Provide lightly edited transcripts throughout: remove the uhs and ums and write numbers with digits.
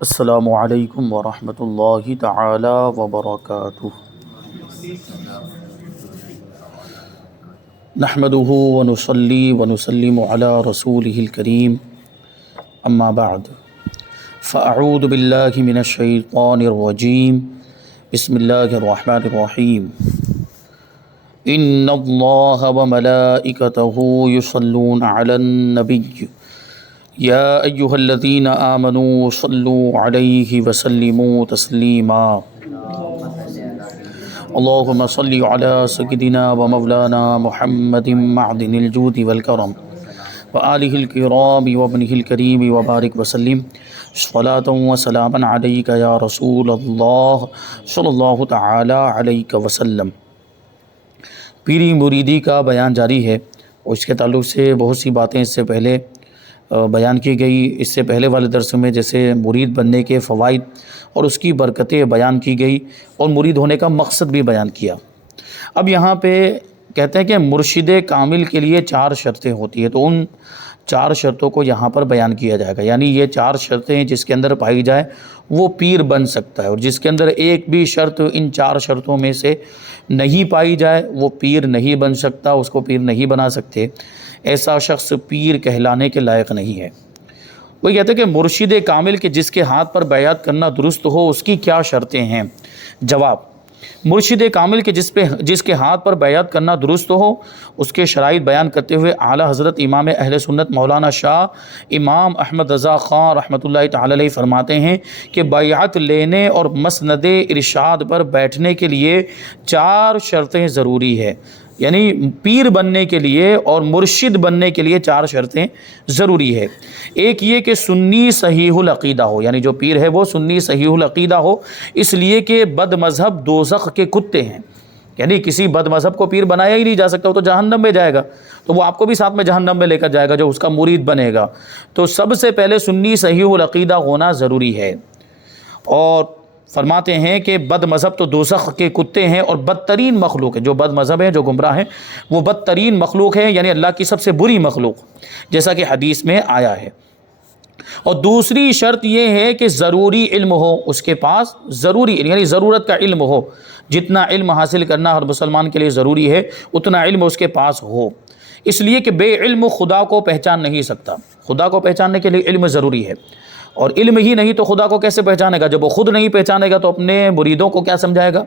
السلام علیکم ورحمۃ اللہ تعالی وبرکاتہ۔ نحمده ونصلی ونسلم علی رسولہ الکریم، اما بعد فاعوذ باللہ من الشیطان الرجیم، بسم اللہ الرحمن الرحیم۔ ان اللہ وملائکتہ یصلون علی النبی یا ایہا الذین آمنوا صلوا علیہ وسلموا تسلیما۔ اللہم صلی علی سیدنا و مولانا محمد معدن الجود والکرم وآلہ الکرام وابنہ الکریم وبارک وسلم صلاۃ و سلاما علیک یا رسول اللہ صلی اللہ تعالی علیہ وسلم۔ پیری مریدی کا بیان جاری ہے اور اس کے تعلق سے بہت سی باتیں اس سے پہلے بیان کی گئی۔ اس سے پہلے والے درس میں جیسے مرید بننے کے فوائد اور اس کی برکتیں بیان کی گئی اور مرید ہونے کا مقصد بھی بیان کیا۔ اب یہاں پہ کہتے ہیں کہ مرشد کامل کے لیے 4 شرطیں ہوتی ہیں، تو ان 4 شرطوں کو یہاں پر بیان کیا جائے گا۔ یعنی یہ 4 شرطیں جس کے اندر پائی جائے وہ پیر بن سکتا ہے، اور جس کے اندر ایک بھی شرط ان 4 شرطوں میں سے نہیں پائی جائے وہ پیر نہیں بن سکتا، اس کو پیر نہیں بنا سکتے۔ ایسا شخص پیر کہلانے کے لائق نہیں ہے۔ وہ کہتے ہیں کہ مرشد کامل کے جس کے ہاتھ پر بیعت کرنا درست ہو اس کی کیا شرطیں ہیں؟ جواب: مرشد کامل کے جس کے ہاتھ پر بیعت کرنا درست ہو اس کے شرائط بیان کرتے ہوئے اعلیٰ حضرت امام اہل سنت مولانا شاہ امام احمد رضا خان رحمۃ اللہ تعالی علیہ فرماتے ہیں کہ بیعت لینے اور مسند ارشاد پر بیٹھنے کے لیے 4 شرطیں ضروری ہے۔ یعنی پیر بننے کے لیے اور مرشد بننے کے لیے 4 شرطیں ضروری ہے۔ ایک یہ کہ سنی صحیح العقیدہ ہو، یعنی جو پیر ہے وہ سنی صحیح العقیدہ ہو، اس لیے کہ بد مذہب دوزخ کے کتے ہیں۔ یعنی کسی بد مذہب کو پیر بنایا ہی نہیں جا سکتا، وہ تو جہنم میں جائے گا، تو وہ آپ کو بھی ساتھ میں جہنم میں لے کر جائے گا جو اس کا مرید بنے گا۔ تو سب سے پہلے سنی صحیح العقیدہ ہونا ضروری ہے۔ اور فرماتے ہیں کہ بد مذہب تو دوزخ کے کتے ہیں اور بدترین مخلوق ہے۔ جو بد مذہب ہیں، جو گمراہ ہیں، وہ بدترین مخلوق ہے، یعنی اللہ کی سب سے بری مخلوق، جیسا کہ حدیث میں آیا ہے۔ اور دوسری شرط یہ ہے کہ ضروری علم ہو اس کے پاس، ضروری یعنی ضرورت کا علم ہو، جتنا علم حاصل کرنا ہر مسلمان کے لیے ضروری ہے اتنا علم اس کے پاس ہو، اس لیے کہ بے علم خدا کو پہچان نہیں سکتا۔ خدا کو پہچاننے کے لیے علم ضروری ہے، اور علم ہی نہیں تو خدا کو کیسے پہچانے گا؟ جب وہ خود نہیں پہچانے گا تو اپنے مریدوں کو کیا سمجھائے گا،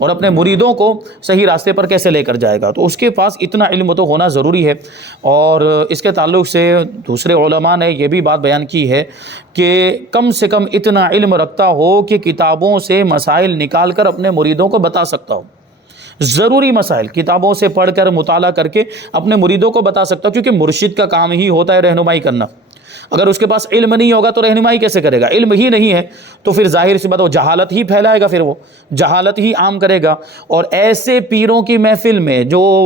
اور اپنے مریدوں کو صحیح راستے پر کیسے لے کر جائے گا؟ تو اس کے پاس اتنا علم تو ہونا ضروری ہے۔ اور اس کے تعلق سے دوسرے علماء نے یہ بھی بات بیان کی ہے کہ کم سے کم اتنا علم رکھتا ہو کہ کتابوں سے مسائل نکال کر اپنے مریدوں کو بتا سکتا ہو۔ ضروری مسائل کتابوں سے پڑھ کر مطالعہ کر کے اپنے مریدوں کو بتا سکتا ہو، کیونکہ مرشد کا کام ہی ہوتا ہے رہنمائی کرنا۔ اگر اس کے پاس علم نہیں ہوگا تو رہنمائی کیسے کرے گا؟ علم ہی نہیں ہے تو پھر ظاہر سی بات وہ جہالت ہی پھیلائے گا، پھر وہ جہالت ہی عام کرے گا۔ اور ایسے پیروں کی محفل میں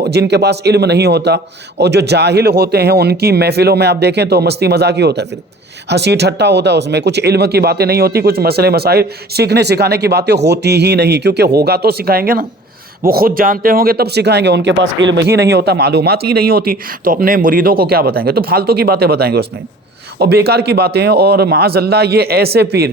جن کے پاس علم نہیں ہوتا اور جو جاہل ہوتے ہیں ان کی محفلوں میں آپ دیکھیں تو مستی مذاق ہی ہوتا ہے، پھر ہنسی ٹھٹا ہوتا ہے، اس میں کچھ علم کی باتیں نہیں ہوتی، کچھ مسئلے مسائل سیکھنے سکھانے کی باتیں ہوتی ہی نہیں، کیونکہ ہوگا تو سکھائیں گے نا، وہ خود جانتے ہوں گے تب سکھائیں گے۔ ان کے پاس علم ہی نہیں ہوتا، معلومات ہی نہیں ہوتی، تو اپنے مریدوں کو کیا بتائیں گے؟ تو فالتو کی باتیں بتائیں گے اس میں، اور بیکار کی باتیں۔ اور معاذ اللہ یہ ایسے پیر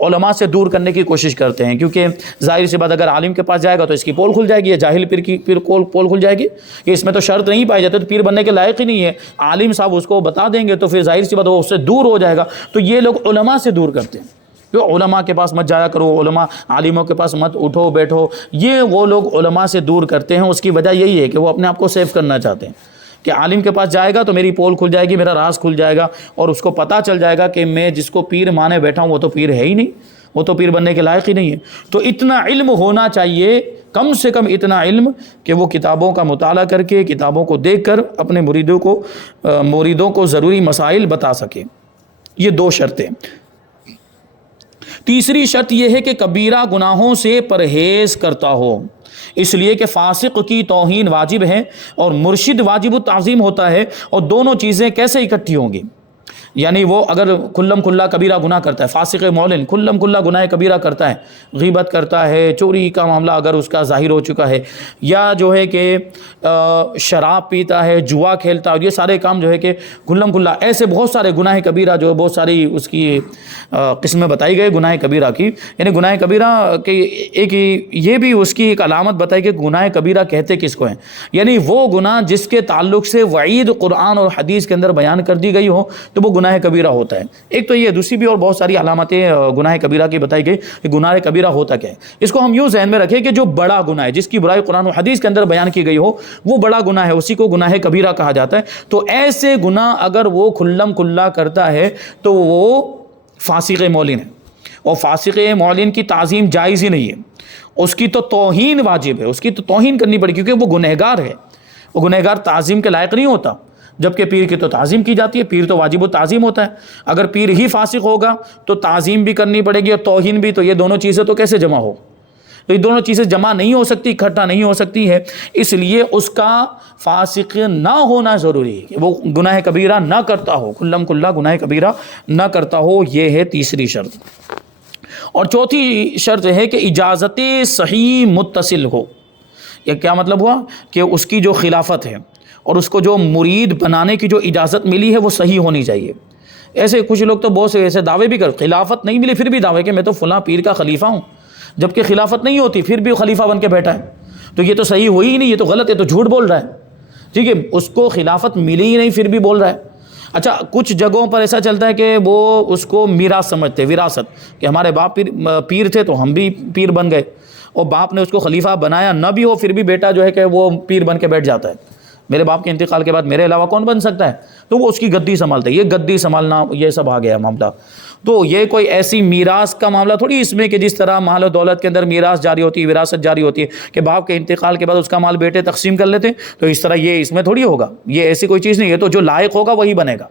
علماء سے دور کرنے کی کوشش کرتے ہیں، کیونکہ ظاہر سی بات اگر عالم کے پاس جائے گا تو اس کی پول کھل جائے گی، یا جاہل پیر کی پول کھل جائے گی، کہ اس میں تو شرط نہیں پائی جاتی تو پیر بننے کے لائق ہی نہیں ہے۔ عالم صاحب اس کو بتا دیں گے تو پھر ظاہر سی بات وہ اس سے دور ہو جائے گا۔ تو یہ لوگ علماء سے دور کرتے ہیں، جو علماء کے پاس مت جایا کرو، علماء عالموں کے پاس مت اٹھو بیٹھو، یہ وہ لوگ علماء سے دور کرتے ہیں۔ اس کی وجہ یہی ہے کہ وہ اپنے آپ کو سیو کرنا چاہتے ہیں کہ عالم کے پاس جائے گا تو میری پول کھل جائے گی، میرا راز کھل جائے گا، اور اس کو پتہ چل جائے گا کہ میں جس کو پیر مانے بیٹھا ہوں وہ تو پیر ہے ہی نہیں، وہ تو پیر بننے کے لائق ہی نہیں ہے۔ تو اتنا علم ہونا چاہیے، کم سے کم اتنا علم کہ وہ کتابوں کا مطالعہ کر کے، کتابوں کو دیکھ کر اپنے مریدوں کو ضروری مسائل بتا سکے۔ یہ 2 شرطیں۔ تیسری شرط یہ ہے کہ کبیرہ گناہوں سے پرہیز کرتا ہو، اس لیے کہ فاسق کی توہین واجب ہے اور مرشد واجب التعظیم ہوتا ہے، اور دونوں چیزیں کیسے اکٹھی ہوں گی؟ یعنی وہ اگر کھلم کھلا کبیرہ گناہ کرتا ہے، فاسق معلن کھلم کھلا گناہ کبیرہ کرتا ہے، غیبت کرتا ہے، چوری کا معاملہ اگر اس کا ظاہر ہو چکا ہے، یا جو ہے کہ شراب پیتا ہے، جوا کھیلتا ہے، یہ سارے کام جو ہے کہ کھلم کھلا، ایسے بہت سارے گناہ کبیرہ جو بہت ساری اس کی قسمیں بتائی گئی گناہ کبیرہ کی. یعنی گناہ کبیرہ کی ایک یہ بھی اس کی ایک علامت بتائی کہ گناہ کبیرہ کہتے کس کو ہیں، یعنی وہ گناہ جس کے تعلق سے وعید قرآن اور حدیث کے اندر بیان کر دی گئی ہو تو وہ گناہ کبیرہ ہوتا ہے. ایک تو یہ، دوسری بھی اور بہت ساری علامتیں گناہ کبیرہ کی بتائی گئی کہ گناہ کبیرہ ہوتا کیا ہے. اس کو ہم یوں ذہن میں رکھیں کہ جو بڑا گناہ ہے، جس کی برائی قرآن و حدیث کے اندر بیان کی گئی ہو، وہ بڑا گناہ ہے، اسی کو گناہ کبیرہ کہا جاتا ہے. تو ایسے گناہ اگر وہ کھلم کھلا کرتا ہے تو وہ فاسق معلن ہے، اور فاسق معلن کی تعظیم جائز ہی نہیں ہے، اس کی تو توہین واجب ہے، اس کی تو توہین کرنی پڑے، کیونکہ وہ گنہگار ہے، وہ گنہگار تعظیم کے لائق نہیں ہوتا. جبکہ پیر کی تو تعظیم کی جاتی ہے، پیر تو واجب و تعظیم ہوتا ہے. اگر پیر ہی فاسق ہوگا تو تعظیم بھی کرنی پڑے گی اور توہین بھی، تو یہ دونوں چیزیں تو کیسے جمع ہو؟ تو یہ دونوں چیزیں جمع نہیں ہو سکتی، اکٹھا نہیں ہو سکتی ہے. اس لیے اس کا فاسق نہ ہونا ضروری ہے، کہ وہ گناہ کبیرہ نہ کرتا ہو، کھلم کھلا گناہ کبیرہ نہ کرتا ہو. یہ ہے تیسری شرط. اور چوتھی شرط ہے کہ اجازت صحیح متصل ہو. یہ کیا مطلب ہوا؟ کہ اس کی جو خلافت ہے اور اس کو جو مرید بنانے کی جو اجازت ملی ہے وہ صحیح ہونی چاہیے. ایسے کچھ لوگ تو بہت سے ایسے دعوے بھی کرتے، خلافت نہیں ملی پھر بھی دعوے کہ میں تو فلاں پیر کا خلیفہ ہوں، جبکہ خلافت نہیں ہوتی پھر بھی خلیفہ بن کے بیٹھا ہے. تو یہ تو صحیح ہوئی ہی نہیں، یہ تو غلط ہے، تو جھوٹ بول رہا ہے. ٹھیک ہے، اس کو خلافت ملی ہی نہیں پھر بھی بول رہا ہے. اچھا، کچھ جگہوں پر ایسا چلتا ہے کہ وہ اس کو میراث سمجھتے، وراثت، کہ ہمارے باپ پیر تھے تو ہم بھی پیر بن گئے، اور باپ نے اس کو خلیفہ بنایا نہ بھی ہو پھر بھی بیٹا جو ہے کہ وہ پیر بن کے بیٹھ جاتا ہے. میرے باپ کے انتقال کے بعد میرے علاوہ کون بن سکتا ہے؟ تو وہ اس کی گدی سنبھالتا ہے. یہ گدی سنبھالنا یہ سب آ گیا معاملہ. تو یہ کوئی ایسی میراث کا معاملہ تھوڑی اس میں کہ جس طرح مال و دولت کے اندر میراث جاری ہوتی ہے، وراثت جاری ہوتی ہے کہ باپ کے انتقال کے بعد اس کا مال بیٹے تقسیم کر لیتے، تو اس طرح یہ اس میں تھوڑی ہوگا. یہ ایسی کوئی چیز نہیں ہے. تو جو لائق ہوگا وہی بنے گا،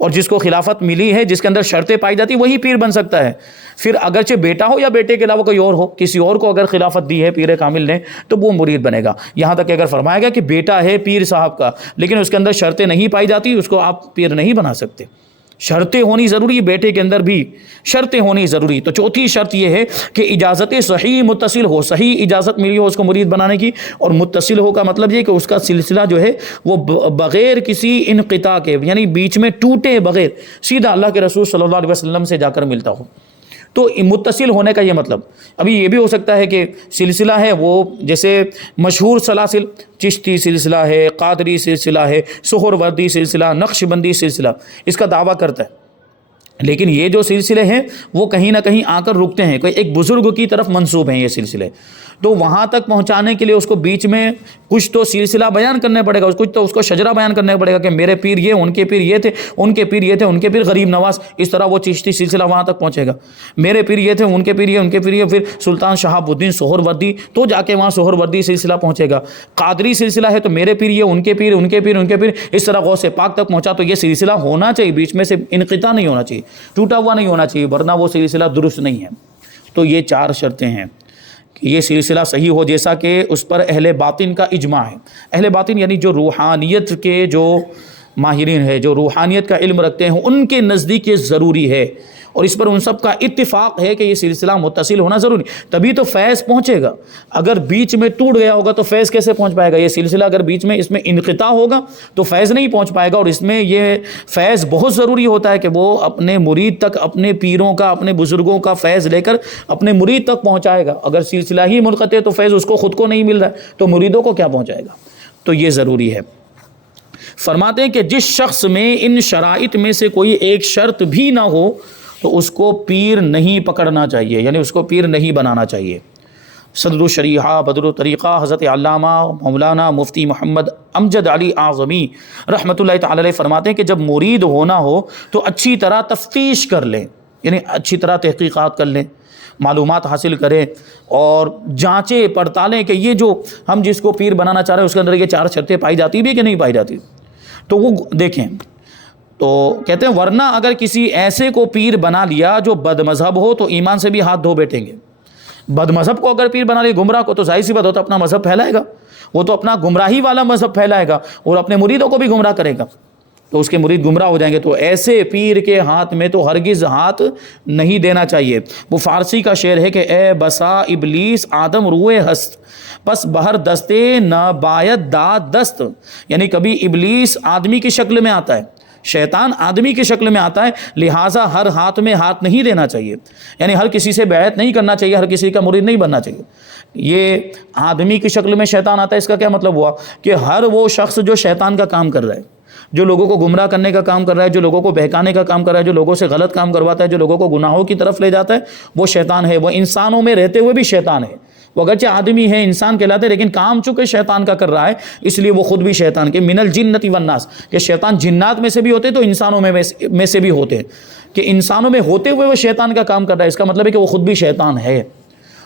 اور جس کو خلافت ملی ہے، جس کے اندر شرطیں پائی جاتی وہی پیر بن سکتا ہے. پھر اگرچہ بیٹا ہو یا بیٹے کے علاوہ کوئی اور ہو، کسی اور کو اگر خلافت دی ہے پیر کامل نے تو وہ مرید بنے گا. یہاں تک کہ اگر فرمایا گیا کہ بیٹا ہے پیر صاحب کا لیکن اس کے اندر شرطیں نہیں پائی جاتی، اس کو آپ پیر نہیں بنا سکتے. شرطیں ہونی ضروری ہے، بیٹے کے اندر بھی شرطیں ہونی ضروری. تو چوتھی شرط یہ ہے کہ اجازت صحیح متصل ہو، صحیح اجازت ملی ہو اس کو مرید بنانے کی. اور متصل ہو کا مطلب یہ کہ اس کا سلسلہ جو ہے وہ بغیر کسی انقطاع کے، یعنی بیچ میں ٹوٹے بغیر سیدھا اللہ کے رسول صلی اللہ علیہ وسلم سے جا کر ملتا ہو. تو متصل ہونے کا یہ مطلب، ابھی یہ بھی ہو سکتا ہے کہ سلسلہ ہے وہ جیسے مشہور سلاسل، چشتی سلسلہ ہے، قادری سلسلہ ہے، سہروردی سلسلہ، نقش بندی سلسلہ، اس کا دعویٰ کرتا ہے. لیکن یہ جو سلسلے ہیں وہ کہیں نہ کہیں آ کر رکتے ہیں، کوئی ایک بزرگ کی طرف منسوب ہیں یہ سلسلے. تو وہاں تک پہنچانے کے لیے اس کو بیچ میں کچھ تو سلسلہ بیان کرنا پڑے گا، کچھ تو اس کو شجرہ بیان کرنا پڑے گا کہ میرے پیر یہ، ان کے پیر یہ تھے، ان کے پیر یہ تھے، ان کے پیر غریب نواز. اس طرح وہ چشتی سلسلہ وہاں تک پہنچے گا. میرے پیر یہ تھے، ان کے پیر یہ، ان کے پیر یہ، پھر سلطان شہاب الدین سہروردی، تو جا کے وہاں سہروردی سلسلہ پہنچے گا. قادری سلسلہ ہے تو میرے پیر یہ، ان کے پیر، ان کے پیر، ان کے پیر، اس طرح غوث پاک تک پہنچا. تو یہ سلسلہ ہونا چاہیے، بیچ میں سے انقطاع نہیں ہونا چاہیے، ٹوٹا ہوا نہیں ہونا چاہیے، ورنہ وہ سلسلہ درست نہیں ہے. تو یہ 4 شرطیں ہیں کہ یہ سلسلہ صحیح ہو، جیسا کہ اس پر اہل باطن کا اجماع ہے. اہل باطن یعنی جو روحانیت کے جو ماہرین ہیں، جو روحانیت کا علم رکھتے ہیں، ان کے نزدیک یہ ضروری ہے، اور اس پر ان سب کا اتفاق ہے کہ یہ سلسلہ متصل ہونا ضروری، تبھی تو فیض پہنچے گا. اگر بیچ میں ٹوٹ گیا ہوگا تو فیض کیسے پہنچ پائے گا؟ یہ سلسلہ اگر بیچ میں اس میں انقطاع ہوگا تو فیض نہیں پہنچ پائے گا. اور اس میں یہ فیض بہت ضروری ہوتا ہے کہ وہ اپنے مرید تک، اپنے پیروں کا، اپنے بزرگوں کا فیض لے کر اپنے مرید تک پہنچائے گا. اگر سلسلہ ہی منقطع ہے تو فیض اس کو خود کو نہیں مل رہا ہے تو مریدوں کو کیا پہنچائے گا؟ تو یہ ضروری ہے. فرماتے ہیں کہ جس شخص میں ان شرائط میں سے کوئی ایک شرط بھی نہ ہو تو اس کو پیر نہیں پکڑنا چاہیے، یعنی اس کو پیر نہیں بنانا چاہیے. صدر الشریعہ بدر الطریقہ حضرت علامہ مولانا مفتی محمد امجد علی اعظمی رحمۃ اللہ تعالی علیہ فرماتے ہیں کہ جب مرید ہونا ہو تو اچھی طرح تفتیش کر لیں، یعنی اچھی طرح تحقیقات کر لیں، معلومات حاصل کریں اور جانچیں پڑتالیں کہ یہ جو ہم جس کو پیر بنانا چاہ رہے ہیں اس کے اندر یہ 4 شرطیں پائی جاتی بھی کہ نہیں پائی جاتی. تو وہ دیکھیں. تو کہتے ہیں ورنہ اگر کسی ایسے کو پیر بنا لیا جو بد مذہب ہو تو ایمان سے بھی ہاتھ دھو بیٹھیں گے. بد مذہب کو اگر پیر بنا لیا، گمراہ کو، تو ظاہر سی بات ہوتا اپنا مذہب پھیلائے گا، وہ تو اپنا گمراہی والا مذہب پھیلائے گا اور اپنے مریدوں کو بھی گمراہ کرے گا. تو اس کے مرید گمراہ ہو جائیں گے. تو ایسے پیر کے ہاتھ میں تو ہرگز ہاتھ نہیں دینا چاہیے. وہ فارسی کا شعر ہے کہ اے بسا ابلیس آدم روئے ہست پس بہر دستے نہ باید داد دست. یعنی کبھی ابلیس آدمی کی شکل میں آتا ہے، شیطان آدمی کی شکل میں آتا ہے، لہٰذا ہر ہاتھ میں ہاتھ نہیں دینا چاہیے. یعنی ہر کسی سے بیعت نہیں کرنا چاہیے، ہر کسی کا مرید نہیں بننا چاہیے. یہ آدمی کی شکل میں شیطان آتا ہے، اس کا کیا مطلب ہوا کہ ہر وہ شخص جو شیطان کا کام کر رہا ہے، جو لوگوں کو گمراہ کرنے کا کام کر رہا ہے، جو لوگوں کو بہکانے کا کام کر رہا ہے، جو لوگوں سے غلط کام کرواتا ہے، جو لوگوں کو گناہوں کی طرف لے جاتا ہے، وہ شیطان ہے. وہ انسانوں میں رہتے ہوئے بھی شیطان ہے. وہ اگرچہ آدمی ہے، انسان کہلاتے ہیں، لیکن کام چونکہ شیطان کا کر رہا ہے، اس لیے وہ خود بھی شیطان کے من الجنۃ والناس، کہ شیطان جنات میں سے بھی ہوتے ہیں تو انسانوں میں سے بھی ہوتے ہیں، کہ انسانوں میں ہوتے ہوئے وہ شیطان کا کام کر رہا ہے. اس کا مطلب ہے کہ وہ خود بھی شیطان ہے.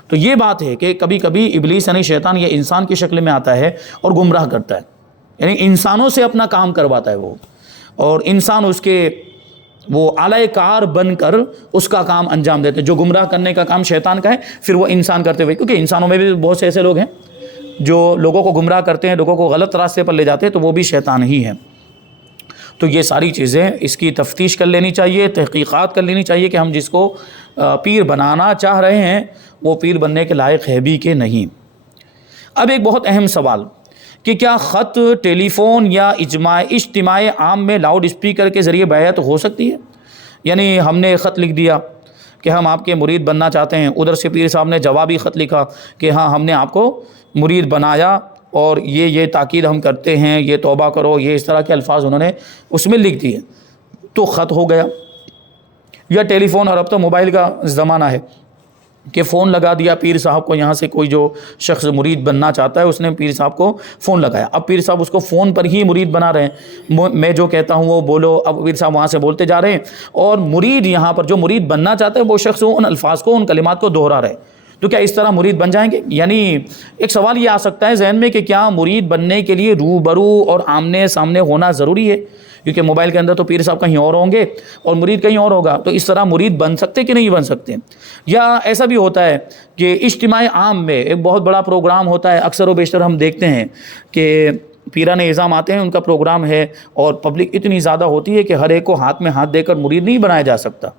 تو یہ بات ہے کہ کبھی کبھی ابلیس یعنی شیطان یہ انسان کی شکل میں آتا ہے اور گمراہ کرتا ہے، یعنی انسانوں سے اپنا کام کرواتا ہے وہ، اور انسان اس کے وہ اعلی کار بن کر اس کا کام انجام دیتے ہیں. جو گمراہ کرنے کا کام شیطان کا ہے، پھر وہ انسان کرتے ہوئے، کیونکہ انسانوں میں بھی بہت سے ایسے لوگ ہیں جو لوگوں کو گمراہ کرتے ہیں، لوگوں کو غلط راستے پر لے جاتے ہیں، تو وہ بھی شیطان ہی ہیں. تو یہ ساری چیزیں اس کی تفتیش کر لینی چاہیے، تحقیقات کر لینی چاہیے کہ ہم جس کو پیر بنانا چاہ رہے ہیں وہ پیر بننے کے لائق ہے بھی کہ نہیں. اب ایک بہت اہم سوال کہ کیا خط، ٹیلی فون یا اجتماع عام میں لاؤڈ اسپیکر کے ذریعے بیعت ہو سکتی ہے؟ یعنی ہم نے خط لکھ دیا کہ ہم آپ کے مرید بننا چاہتے ہیں، ادھر سے پیر صاحب نے جوابی خط لکھا کہ ہاں ہم نے آپ کو مرید بنایا اور یہ تاکید ہم کرتے ہیں، یہ توبہ کرو، یہ اس طرح کے الفاظ انہوں نے اس میں لکھ دیے، تو خط ہو گیا. یا ٹیلی فون، اور اب تو موبائل کا زمانہ ہے کہ فون لگا دیا پیر صاحب کو، یہاں سے کوئی جو شخص مرید بننا چاہتا ہے اس نے پیر صاحب کو فون لگایا. اب پیر صاحب اس کو فون پر ہی مرید بنا رہے ہیں، میں جو کہتا ہوں وہ بولو. اب پیر صاحب وہاں سے بولتے جا رہے ہیں، اور مرید یہاں پر جو مرید بننا چاہتے ہیں وہ شخص ان الفاظ کو، ان کلمات کو دہرا رہے. تو کیا اس طرح مرید بن جائیں گے؟ یعنی ایک سوال یہ آ سکتا ہے ذہن میں کہ کیا مرید بننے کے لیے روبرو اور آمنے سامنے ہونا ضروری ہے؟ کیونکہ موبائل کے اندر تو پیر صاحب کہیں اور ہوں گے اور مرید کہیں اور ہوگا، تو اس طرح مرید بن سکتے کہ نہیں بن سکتے؟ یا ایسا بھی ہوتا ہے کہ اجتماع عام میں ایک بہت بڑا پروگرام ہوتا ہے، اکثر و بیشتر ہم دیکھتے ہیں کہ پیران اعظام آتے ہیں، ان کا پروگرام ہے اور پبلک اتنی زیادہ ہوتی ہے کہ ہر ایک کو ہاتھ میں ہاتھ دے کر مرید نہیں بنایا جا سکتا.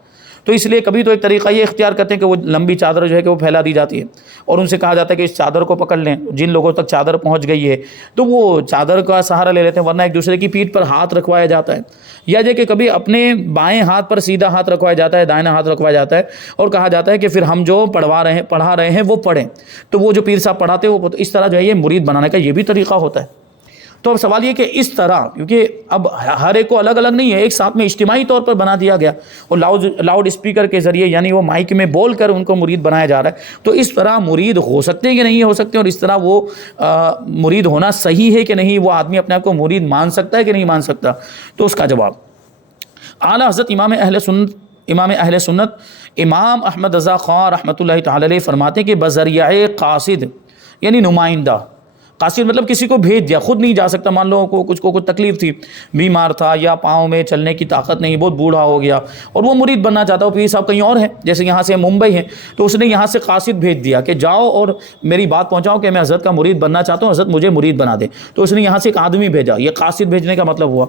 تو اس لیے کبھی تو ایک طریقہ یہ اختیار کرتے ہیں کہ وہ لمبی چادر جو ہے کہ وہ پھیلا دی جاتی ہے اور ان سے کہا جاتا ہے کہ اس چادر کو پکڑ لیں. جن لوگوں تک چادر پہنچ گئی ہے تو وہ چادر کا سہارا لے لیتے ہیں، ورنہ ایک دوسرے کی پیٹھ پر ہاتھ رکھوایا جاتا ہے. یا جو کہ کبھی اپنے بائیں ہاتھ پر سیدھا ہاتھ رکھوایا جاتا ہے، دائیں ہاتھ رکھوایا جاتا ہے اور کہا جاتا ہے کہ پھر ہم جو پڑھا رہے ہیں وہ پڑھیں. تو وہ جو پیر صاحب پڑھاتے ہیں وہ اس طرح جو ہے یہ مرید بنانے کا یہ بھی طریقہ ہوتا ہے. تو اب سوال یہ کہ اس طرح، کیونکہ اب ہر ایک کو الگ الگ نہیں ہے، ایک ساتھ میں اجتماعی طور پر بنا دیا گیا اور لاؤڈ اسپیکر کے ذریعے یعنی وہ مائک میں بول کر ان کو مرید بنایا جا رہا ہے. تو اس طرح مرید ہو سکتے ہیں کہ نہیں ہو سکتے، اور اس طرح وہ مرید ہونا صحیح ہے کہ نہیں، وہ آدمی اپنے آپ کو مرید مان سکتا ہے کہ نہیں مان سکتا؟ تو اس کا جواب اعلیٰ حضرت امام اہل سنت امام احمد رضا خان رحمۃ اللہ تعالی علیہ فرماتے ہیں کہ بذریعہ قاصد یعنی نمائندہ، قاصد مطلب کسی کو بھیج دیا، خود نہیں جا سکتا. مان لو کچھ تکلیف تھی، بیمار تھا یا پاؤں میں چلنے کی طاقت نہیں، بہت بوڑھا ہو گیا اور وہ مرید بننا چاہتا ہے. پیر صاحب کہیں اور ہیں، جیسے یہاں سے ممبئی ہیں، تو اس نے یہاں سے قاصد بھیج دیا کہ جاؤ اور میری بات پہنچاؤ کہ میں حضرت کا مرید بننا چاہتا ہوں، حضرت مجھے مرید بنا دے. تو اس نے یہاں سے ایک آدمی بھیجا. یہ قاصد بھیجنے کا مطلب ہوا.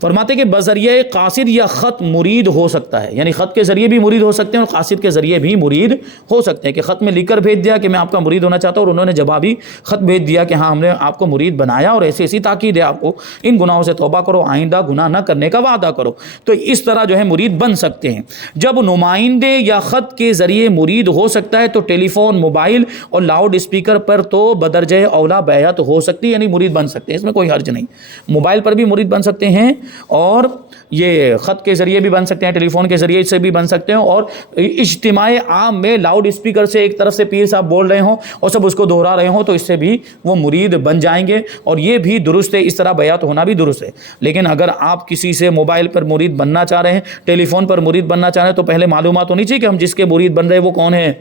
فرماتے کہ بذریعہ قاصد یا خط مرید ہو سکتا ہے، یعنی خط کے ذریعے بھی مرید ہو سکتے ہیں اور قاصد کے ذریعے بھی مرید ہو سکتے ہیں. کہ خط میں لکھ کر بھیج دیا کہ میں آپ کا مرید ہونا چاہتا ہوں اور انہوں نے جوابی خط بھیج دیا کہ ہاں ہم نے آپ کو مرید بنایا اور ایسی تاکید ہے آپ کو، ان گناہوں سے توبہ کرو، آئندہ گناہ نہ کرنے کا وعدہ کرو. تو اس طرح جو ہے مرید بن سکتے ہیں. جب نمائندے یا خط کے ذریعے مرید ہو سکتا ہے تو ٹیلی فون، موبائل اور لاؤڈ اسپیکر پر تو بدرجہ اولا بیعت ہو سکتی ہے، یعنی مرید بن سکتے ہیں، اس میں کوئی حرج نہیں. موبائل پر بھی مرید بن سکتے ہیں اور یہ خط کے ذریعے بھی بن سکتے ہیں، ٹیلی فون کے ذریعے سے بھی بن سکتے ہیں، اور اجتماع عام میں لاؤڈ اسپیکر سے ایک طرف سے پیر صاحب بول رہے ہوں اور سب اس کو دہرا رہے ہوں تو اس سے بھی وہ مرید بن جائیں گے، اور یہ بھی درست ہے. اس طرح بیعت ہونا بھی درست ہے. لیکن اگر آپ کسی سے موبائل پر مرید بننا چاہ رہے ہیں، ٹیلی فون پر مرید بننا چاہ رہے ہیں، تو پہلے معلومات ہونی چاہیے کہ ہم جس کے مرید بن رہے ہیں وہ کون ہے.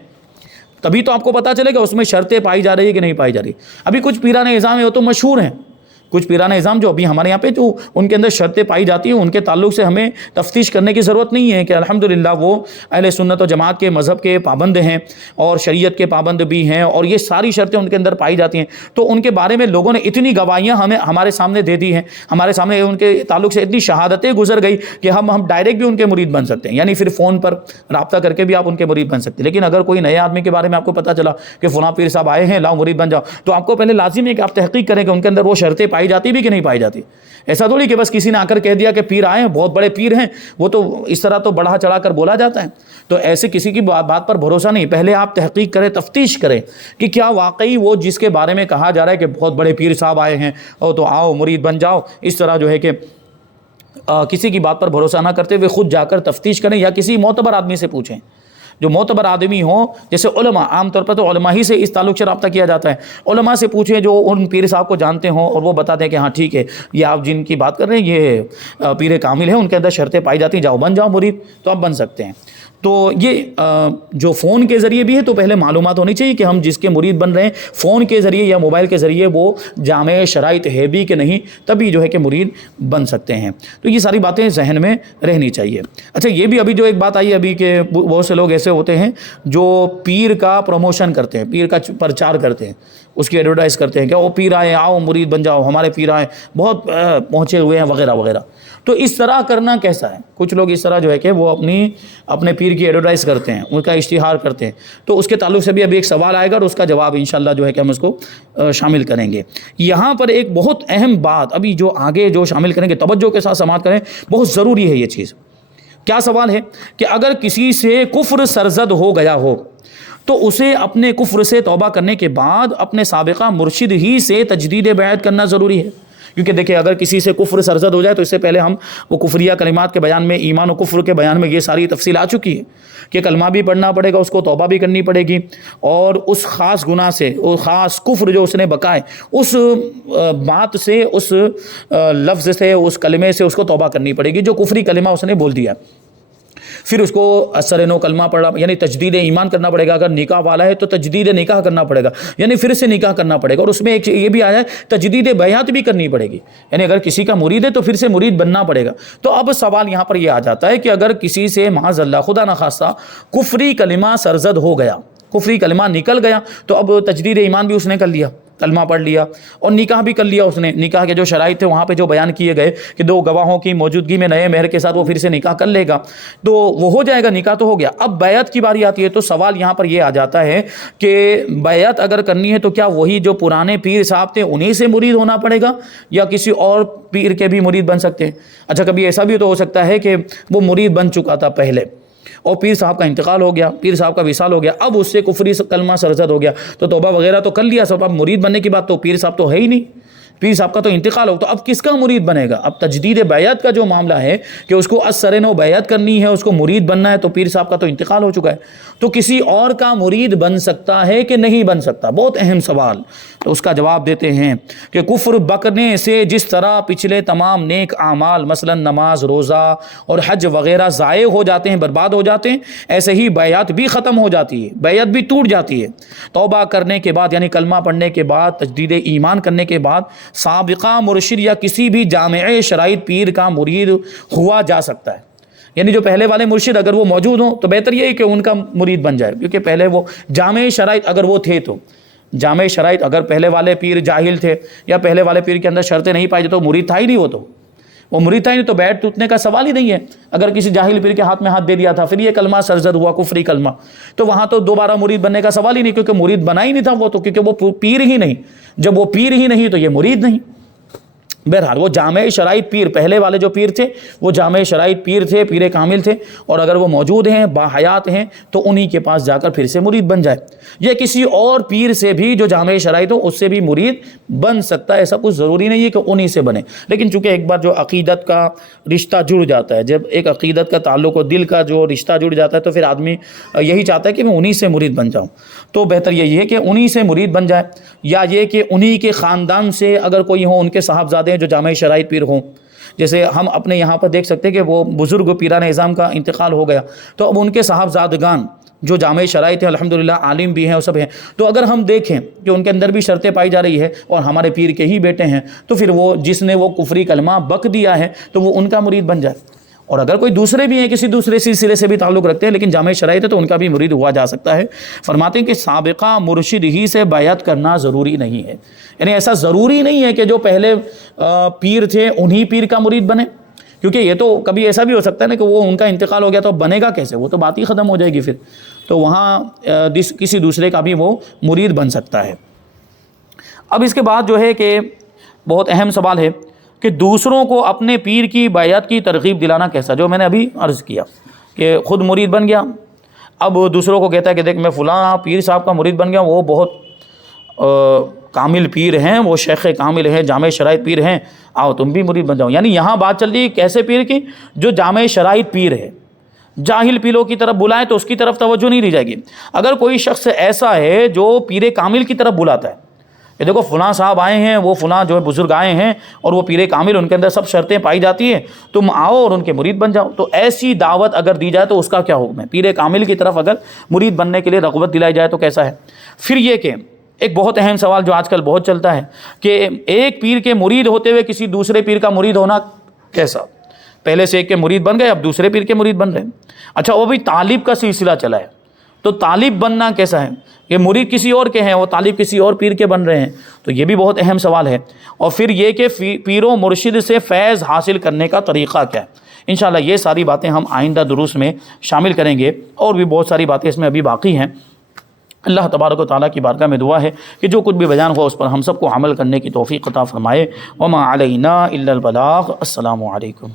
تبھی تو آپ کو پتہ چلے گا اس میں شرطیں پائی جا رہی ہے کہ نہیں پائی جا رہی. ابھی کچھ پیران اعظام ہیں وہ تو مشہور ہیں کچھ پیران نظام جو ابھی ہمارے یہاں پہ جو ان کے اندر شرطیں پائی جاتی ہیں، ان کے تعلق سے ہمیں تفتیش کرنے کی ضرورت نہیں ہے کہ الحمدللہ وہ اہل سنت و جماعت کے مذہب کے پابند ہیں اور شریعت کے پابند بھی ہیں، اور یہ ساری شرطیں ان کے اندر پائی جاتی ہیں، تو ان کے بارے میں لوگوں نے اتنی گواہیاں ہمارے سامنے دے دی ہیں، ہمارے سامنے ان کے تعلق سے اتنی شہادتیں گزر گئی کہ ہم ڈائریکٹ بھی ان کے مرید بن سکتے ہیں، یعنی پھر فون پر رابطہ کر کے بھی آپ ان کے مرید بن سکتے ہیں۔ لیکن اگر کوئی نئے آدمی کے بارے میں آپ کو پتہ چلا کہ فلاں پیر صاحب آئے ہیں، لاؤ مرید بن جاؤ، تو آپ کو پہلے لازم ہے کہ آپ تحقیق کریں کہ ان کے اندر وہ شرطیں پائی جاتی بھی کہ نہیں پائی جاتی۔ ایسا تھوڑی کہ بس کسی نے آ کر کہہ دیا کہ پیر آئے ہیں، بہت بڑے پیر ہیں، وہ تو اس طرح تو بڑھا چڑھا کر بولا جاتا ہے، تو ایسے کسی کی بات پر بھروسہ نہیں، پہلے آپ تحقیق کریں، تفتیش کریں کہ کیا واقعی وہ جس کے بارے میں کہا جا رہا ہے کہ بہت بڑے پیر صاحب آئے ہیں تو آؤ مرید بن جاؤ، اس طرح جو ہے کہ کسی کی بات پر بھروسہ نہ کرتے ہوئے خود جا کر تفتیش کریں، یا کسی معتبر آدمی سے پوچھیں، جو معتبر آدمی ہوں، جیسے علماء، عام طور پر تو علماء ہی سے اس تعلق سے رابطہ کیا جاتا ہے، علماء سے پوچھیں جو ان پیر صاحب کو جانتے ہوں اور وہ بتا دیں کہ ہاں ٹھیک ہے، یہ آپ جن کی بات کر رہے ہیں یہ پیر کامل ہیں، ان کے اندر شرطیں پائی جاتی ہیں، جاؤ بن جاؤ مرید، تو آپ بن سکتے ہیں۔ تو یہ جو فون کے ذریعے بھی ہے، تو پہلے معلومات ہونی چاہیے کہ ہم جس کے مرید بن رہے ہیں فون کے ذریعے یا موبائل کے ذریعے وہ جامع شرائط ہے بھی کہ نہیں، تبھی جو ہے کہ مرید بن سکتے ہیں۔ تو یہ ساری باتیں ذہن میں رہنی چاہیے۔ اچھا، یہ بھی ابھی جو ایک بات آئی ابھی کہ بہت سے لوگ ایسے ہوتے ہیں جو پیر کا پروموشن کرتے ہیں، پیر کا پرچار کرتے ہیں، اس کی ایڈورٹائز کرتے ہیں کہ وہ پیر آئے، آؤ مرید بن جاؤ، ہمارے پیر آئے، بہت پہنچے ہوئے ہیں وغیرہ وغیرہ۔ تو اس طرح کرنا کیسا ہے؟ کچھ لوگ اس طرح جو ہے کہ وہ اپنے پیر کی ایڈورٹائز کرتے ہیں، ان کا اشتہار کرتے ہیں، تو اس کے تعلق سے بھی ابھی ایک سوال آئے گا اور اس کا جواب انشاءاللہ جو ہے کہ ہم اس کو شامل کریں گے۔ یہاں پر ایک بہت اہم بات ابھی جو آگے جو شامل کریں گے، توجہ کے ساتھ سماعت کریں، بہت ضروری ہے یہ چیز۔ کیا سوال ہے کہ اگر کسی سے کفر سرزد ہو گیا ہو تو اسے اپنے کفر سے توبہ کرنے کے بعد اپنے سابقہ مرشد ہی سے تجدید بیعت کرنا ضروری ہے؟ کیونکہ دیکھیں، اگر کسی سے کفر سرزد ہو جائے تو اس سے پہلے ہم وہ کفریہ کلمات کے بیان میں، ایمان و کفر کے بیان میں یہ ساری تفصیل آ چکی ہے کہ کلمہ بھی پڑھنا پڑے گا، اس کو توبہ بھی کرنی پڑے گی، اور اس خاص گناہ سے، وہ خاص کفر جو اس نے بکائے، اس بات سے، اس لفظ سے، اس کلمے سے اس کو توبہ کرنی پڑے گی جو کفری کلمہ اس نے بول دیا۔ پھر اس کو اثر نو کلمہ پڑھا، یعنی تجدید ایمان کرنا پڑے گا۔ اگر نکاح والا ہے تو تجدید نکاح کرنا پڑے گا، یعنی پھر سے نکاح کرنا پڑے گا، اور اس میں ایک یہ بھی آیا ہے تجدید بیعت بھی کرنی پڑے گی، یعنی اگر کسی کا مرید ہے تو پھر سے مرید بننا پڑے گا۔ تو اب سوال یہاں پر یہ آ جاتا ہے کہ اگر کسی سے معاذ اللہ خدا نخواستہ کفری کلمہ سرزد ہو گیا، کفری کلمہ نکل گیا، تو اب تجدید ایمان بھی اس نے کر لیا، کلمہ پڑھ لیا، اور نکاح بھی کر لیا اس نے۔ نکاح کے جو شرائط تھے وہاں پہ جو بیان کیے گئے کہ 2 گواہوں کی موجودگی میں نئے مہر کے ساتھ وہ پھر سے نکاح کر لے گا، تو وہ ہو جائے گا، نکاح تو ہو گیا۔ اب بیعت کی باری آتی ہے، تو سوال یہاں پر یہ آ جاتا ہے کہ بیعت اگر کرنی ہے تو کیا وہی جو پرانے پیر صاحب تھے انہی سے مرید ہونا پڑے گا، یا کسی اور پیر کے بھی مرید بن سکتے ہیں؟ اچھا، کبھی ایسا بھی تو ہو سکتا ہے کہ وہ مرید بن چکا تھا پہلے، اور پیر صاحب کا انتقال ہو گیا، پیر صاحب کا وصال ہو گیا، اب اس سے کفری کلمہ سرزد ہو گیا، تو توبہ وغیرہ تو کر لیا سب، اب مرید بننے کی بات تو پیر صاحب تو ہے ہی نہیں، پیر صاحب کا تو انتقال ہو، تو اب کس کا مرید بنے گا؟ اب تجدید بیعت کا جو معاملہ ہے کہ اس کو اثر نو بیعت کرنی ہے، اس کو مرید بننا ہے، تو پیر صاحب کا تو انتقال ہو چکا ہے، تو کسی اور کا مرید بن سکتا ہے کہ نہیں بن سکتا؟ بہت اہم سوال۔ تو اس کا جواب دیتے ہیں کہ کفر بکنے سے جس طرح پچھلے تمام نیک اعمال مثلا نماز، روزہ اور حج وغیرہ ضائع ہو جاتے ہیں، برباد ہو جاتے ہیں، ایسے ہی بیعت بھی ختم ہو جاتی ہے، بیعت بھی ٹوٹ جاتی ہے۔ توبہ کرنے کے بعد، یعنی کلمہ پڑھنے کے بعد، تجدید ایمان کرنے کے بعد سابقہ مرشد یا کسی بھی جامع شرائط پیر کا مرید ہوا جا سکتا ہے۔ یعنی جو پہلے والے مرشد اگر وہ موجود ہوں تو بہتر یہ ہے کہ ان کا مرید بن جائے، کیونکہ پہلے وہ جامع شرائط اگر وہ تھے تو، جامع شرائط اگر پہلے والے پیر جاہل تھے یا پہلے والے پیر کے اندر شرطیں نہیں پائی تو مرید تھا ہی نہیں، وہ مرید تھا ہی نہیں، تو بیعت ٹوٹنے کا سوال ہی نہیں ہے۔ اگر کسی جاہل پیر کے ہاتھ میں ہاتھ دے دیا تھا، پھر یہ کلمہ سرزد ہوا کفری کلمہ، تو وہاں تو دوبارہ مرید بننے کا سوال ہی نہیں، کیونکہ مرید بنا ہی نہیں تھا وہ تو، کیونکہ وہ پیر ہی نہیں۔ جب وہ پیر ہی نہیں تو یہ مرید نہیں۔ بہرحال وہ جامع شرائط پیر، پہلے والے جو پیر تھے وہ جامع شرائط پیر تھے، پیر کامل تھے، اور اگر وہ موجود ہیں، باحیات ہیں، تو انہی کے پاس جا کر پھر سے مرید بن جائے، یا کسی اور پیر سے بھی جو جامع شرائط ہو اس سے بھی مرید بن سکتا ہے۔ ایسا کچھ ضروری نہیں ہے کہ انہی سے بنے، لیکن چونکہ ایک بار جو عقیدت کا رشتہ جڑ جاتا ہے، جب ایک عقیدت کا تعلق ہو، دل کا جو رشتہ جڑ جاتا ہے، تو پھر آدمی یہی چاہتا ہے کہ میں انہی سے مرید بن جاؤں، تو بہتر یہی ہے کہ انہی سے مرید بن جائے، یا یہ کہ انہی کے خاندان سے اگر کوئی ہو، ان کے صاحبزادے جو جامع شرائط پیر ہوں، جیسے ہم اپنے یہاں پر دیکھ سکتے ہیں کہ وہ بزرگ پیران نظام کا انتقال ہو گیا، تو اب ان کے صاحبزادگان جو جامع شرائط ہیں الحمدللہ عالم بھی ہیں اور سب ہیں، تو اگر ہم دیکھیں کہ ان کے اندر بھی شرطیں پائی جا رہی ہے اور ہمارے پیر کے ہی بیٹے ہیں، تو پھر وہ جس نے وہ کفری کلمہ بک دیا ہے تو وہ ان کا مرید بن جائے، اور اگر کوئی دوسرے بھی ہیں کسی دوسرے سلسلے سے بھی تعلق رکھتے ہیں لیکن جامع شرائط ہے تو ان کا بھی مرید ہوا جا سکتا ہے۔ فرماتے ہیں کہ سابقہ مرشد ہی سے بیعت کرنا ضروری نہیں ہے، یعنی ایسا ضروری نہیں ہے کہ جو پہلے پیر تھے انہی پیر کا مرید بنے، کیونکہ یہ تو کبھی ایسا بھی ہو سکتا ہے نا کہ وہ ان کا انتقال ہو گیا تو بنے گا کیسے، وہ تو بات ہی ختم ہو جائے گی پھر، تو وہاں کسی دوسرے کا بھی وہ مرید بن سکتا ہے۔ اب اس کے بعد جو ہے کہ بہت اہم سوال ہے کہ دوسروں کو اپنے پیر کی بیعت کی ترغیب دلانا کیسا، جو میں نے ابھی عرض کیا کہ خود مرید بن گیا، اب دوسروں کو کہتا ہے کہ دیکھ میں فلاں پیر صاحب کا مرید بن گیا، وہ بہت کامل پیر ہیں، وہ شیخ کامل ہیں، جامع شرائط پیر ہیں، آؤ تم بھی مرید بن جاؤ۔ یعنی یہاں بات چل رہی ہے کیسے پیر کی، جو جامع شرائط پیر ہے، جاہل پیروں کی طرف بلائیں تو اس کی طرف توجہ نہیں دی جائے گی۔ اگر کوئی شخص ایسا ہے جو پیر کامل کی طرف بلاتا ہے کہ دیکھو فلاں صاحب آئے ہیں، وہ فلاں جو ہے بزرگ آئے ہیں اور وہ پیر کامل، ان کے اندر سب شرطیں پائی جاتی ہیں، تم آؤ اور ان کے مرید بن جاؤ، تو ایسی دعوت اگر دی جائے تو اس کا کیا حکم ہے؟ پیر کامل کی طرف اگر مرید بننے کے لیے رغبت دلائی جائے تو کیسا ہے؟ پھر یہ کہ ایک بہت اہم سوال جو آج کل بہت چلتا ہے کہ ایک پیر کے مرید ہوتے ہوئے کسی دوسرے پیر کا مرید ہونا کیسا؟ پہلے سے ایک کے مرید بن گئے، اب دوسرے پیر کے مرید بن رہے ہیں، اچھا وہ بھی طالب کا سلسلہ چلا ہے تو طالب بننا کیسا ہے؟ یہ مرید کسی اور کے ہیں، وہ طالب کسی اور پیر کے بن رہے ہیں، تو یہ بھی بہت اہم سوال ہے۔ اور پھر یہ کہ پیر و مرشد سے فیض حاصل کرنے کا طریقہ کیا ہے؟ انشاءاللہ یہ ساری باتیں ہم آئندہ دروس میں شامل کریں گے، اور بھی بہت ساری باتیں اس میں ابھی باقی ہیں۔ اللہ تبارک و تعالیٰ کی بارگاہ میں دعا ہے کہ جو کچھ بھی بیان ہوا اس پر ہم سب کو عمل کرنے کی توفیق عطا فرمائے۔ وما علینا الا البلاغ۔ السلام علیکم۔